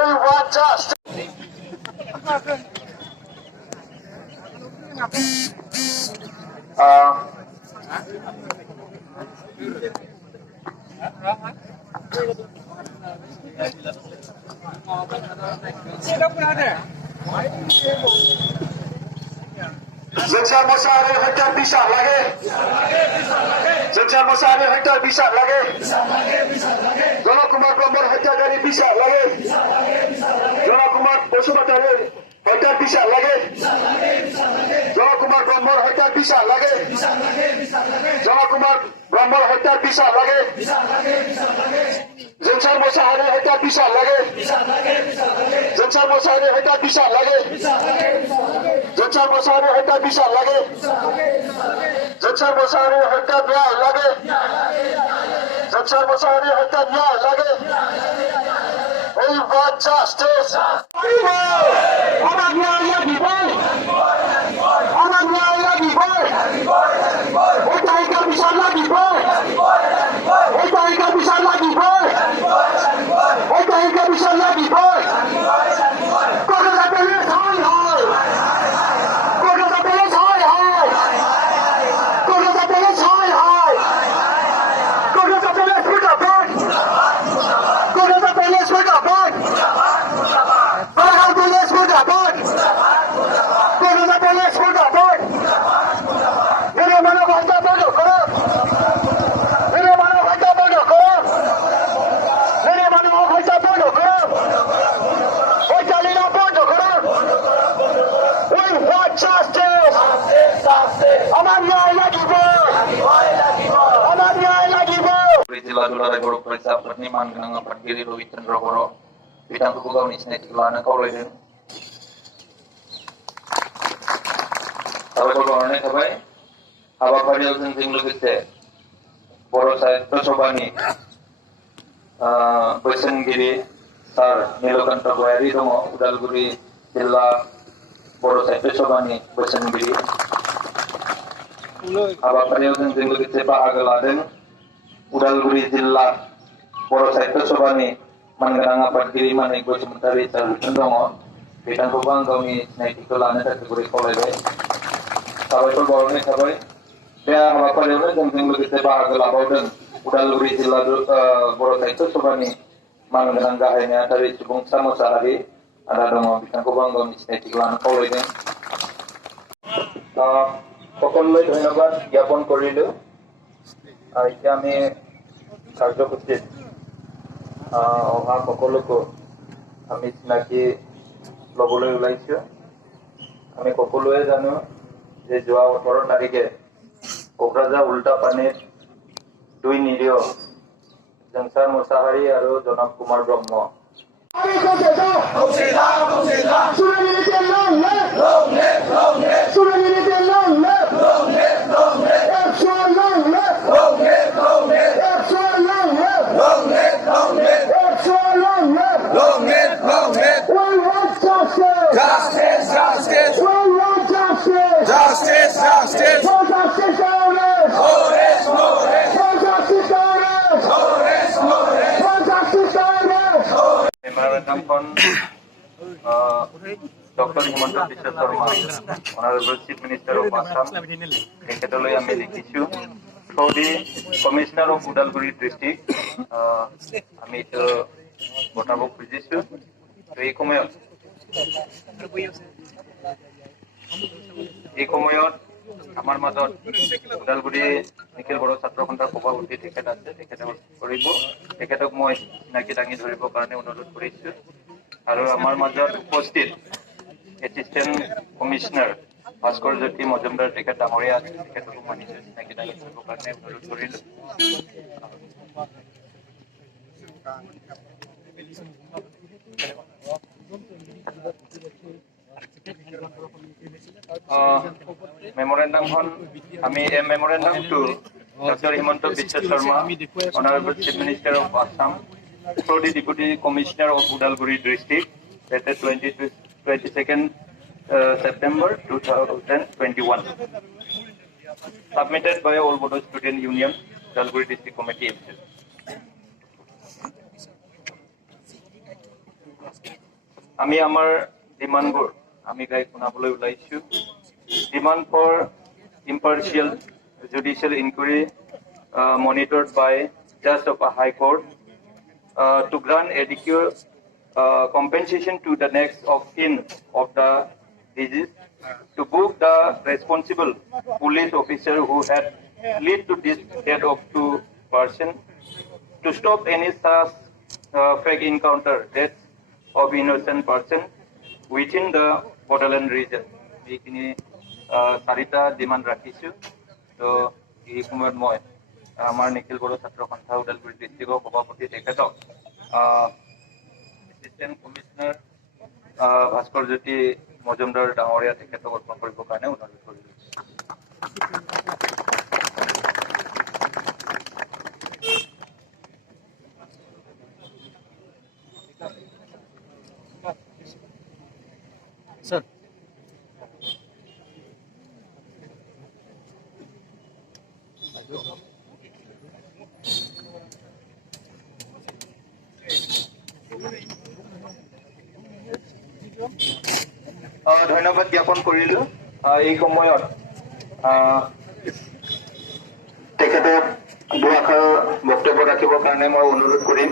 want justice. Jenderal Mosari Hektar bisa lagi. Jenderal Mosari Hektar bisa lagi. Jono Kumar Brahmor Hektar dari bisa lagi. Jono Kumar Bosumatari Hektar bisa lagi. Jono Kumar Brahmor Hektar bisa lagi. Jono Kumar Brahmor Hektar bisa lagi. Jenderal Mosari Hektar bisa lagi. Jenderal Mosari Hektar bisa lagi. Jenderal Mosari Hektar bisa lagi. Jenderal Mosari Hektar न्याय लगे. Jenderal Mosari Hektar न्याय लगे. We want justice. Anak न्याय lagi boy. Anak न्याय lagi boy. Kita ikan bisa lagi boy. Kita ikan bisa lagi boy. Kita ikan bisa lagi boy. Kau dah pilih hai hai. Kau dah pilih hai hai. Kau dah pilih hai hai. Kau dah pilih sudah boy. Kau dah pilih sudah boy. Kau dah pilih sudah boy. Kau dah pilih sudah boy. Ini mana bahasa bodoh kau? Ini mana bahasa bodoh kau? Ini mana bahasa bodoh kau? Oh jalina bodoh kau? We want justice. Aman न्याय lagi boy. Aman न्याय lagi boy. Peristiwa Dulara Borok Periksa Perniman Kenang Perdiri Rowi Cendrogoro Bidang Kepugau Nisne Ciklana Kauloiden Sabai Kolorone Sabai Abah Fadil Sensing Lugiste Boro Said Persobani Besen Giri Sar Nilokan Tabuari Domo Udalguri Jilla Boro Said Persobani Besen Giri Abah Fadil Sensing Lugiste Pak Agaladen Udalguri Jilla Boro Said Persobani Mangananga Perdiri Maniko Sementari Cendongo Bidang Kubang Kami Naik Ikulana Kategori Kolebe Sabai Kolborone Sabai Dia Abah Fadil Sensing Lugiste Pak Agaladen Udalguri Jilla Boro Said Persobani Mangananga Hanya dari Cibung Samo Sahari Ada Dongo Bidang Kubang Kami Naik Ikulana Kolebe সকলোলৈ ধন্যবাদ জ্ঞাপন কৰিলো এতিয়া আমি কাৰ্যসূচীত অহা সকলোকো আমি চিনাকি ল'বলৈ ওলাইছো আমি সকলোৱে জানো যে যোৱা 18 তাৰিখে কোকৰাঝাৰ উল্টা পানীত দুই নিৰীহ জংচাৰ মোছাহাৰী আৰু জনক কুমাৰ ব্ৰহ্ম Dr. Himanta Biswa Sharma, Honorable Chief Minister of Assam, তেখেতলৈ আমি লিখিছো through the Commissioner of Udalguri District, আমি তো বটাব খুজিছো তো এই সময়ত আমাৰ মাজত উদালগুৰি নিখিল বড়ো ছাত্ৰ সন্থাৰ সভাপতি তেখেত আছে তেখেতে কৰিব তেখেতক মই চিনাকি দাঙি ধৰিবৰ কাৰণে অনুৰোধ কৰিছো আৰু আমাৰ মাজত উপস্থিত এছিষ্টেণ্ট কমিশনাৰ ভাস্কৰ জ্যোতি মজুমদাৰ তেখেত ডাঙৰীয়া আছে তেখেতকো মই নিজে চিনাকি দাঙি ধৰিবৰ কাৰণে অনুৰোধ কৰিলো memorandum on memorandum to Dr. Himanta Biswa Sharma, Honorable Chief Minister of Assam, through the Deputy Commissioner of Udalguri District, dated 22nd September 2021, submitted by All Bodo Student Union, Udalguri District Committee. আমি আমাৰ ডিমাণ্ডবোৰ আমি গাই শুনাবলৈ ওলাইছোঁ। Demand for impartial judicial inquiry monitored by judge of a high court to grant adequate compensation to the next of kin of the disease, to book the responsible police officer who had led to this death of 2 persons, to stop any such fake encounter deaths of innocent person within the borderland region. এইখিনি 4টা demand ৰাখিছোঁ। তো এই সময়ত মই আমাৰ নিখিল বড়ো ছাত্ৰ সন্থা ওদালগুৰি ডিষ্ট্ৰিক্টৰ সভাপতি তেখেতক এছিষ্টেণ্ট কমিশ্যনাৰ ভাস্কৰজ্যোতি মজুমদাৰ ডাঙৰীয়া তেখেতক অৰ্পণ কৰিবৰ কাৰণে অনুৰোধ কৰিলোঁ। Sir. ধন্যবাদ জ্ঞাপন কৰিলোঁ। এই সময়ত তেখেতে দুআষাৰ বক্তব্য ৰাখিবৰ কাৰণে মই অনুৰোধ কৰিম।